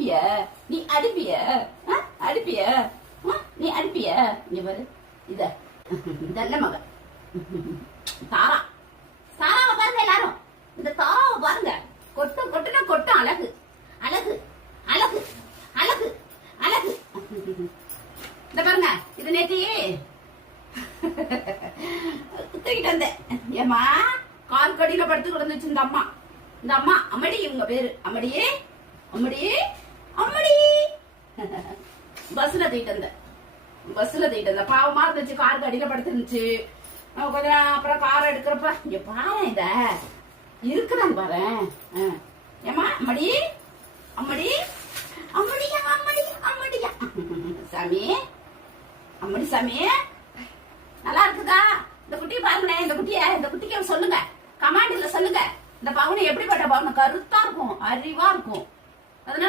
அடிப்பிய நீ அடிப்பிய அடிப்பிய நீ அடிப்பிய இங்க பாரு இத நல்ல மகன் தாரா தாராவை பாருங்க எல்லாரும் இந்த தாராவை பாருங்க கொட்டும் கொட்டுனா கொட்டும் அழகு அழகு அழகு அழகு அழகு இந்த பாருங்க இது நேத்தி தூக்கிட்டு வந்தேன் ஏமா கால் கடியில படுத்து கிடந்துச்சு இந்த அம்மா அம்மடி இவங்க பேரு அம்மடியே அம்மடியே அம்மடி பஸ்ல தூக்கிட்டு வந்தேன் பாவமா இருந்துச்சு கார் கடியில படுத்துருந்துச்சு கொஞ்சம் அப்புறம் கார் எடுக்கிறப்ப இங்க பாரு இத இருக்குதான்னு பாரு ஏமா அம்மடி அம்மடி அம்மடியா அம்மடி அம்மடியா சாமி அம்மடி சாமி நல்லா இருக்குதா இந்த குட்டியை பாருங்களேன் இந்த குட்டிக்கு சொல்லுங்க கமாண்டில் சொல்லுங்க இந்த பவுன் எப்படிப்பட்ட பவுன் கருத்தா இருக்கும் அறிவா இருக்கும் அதனால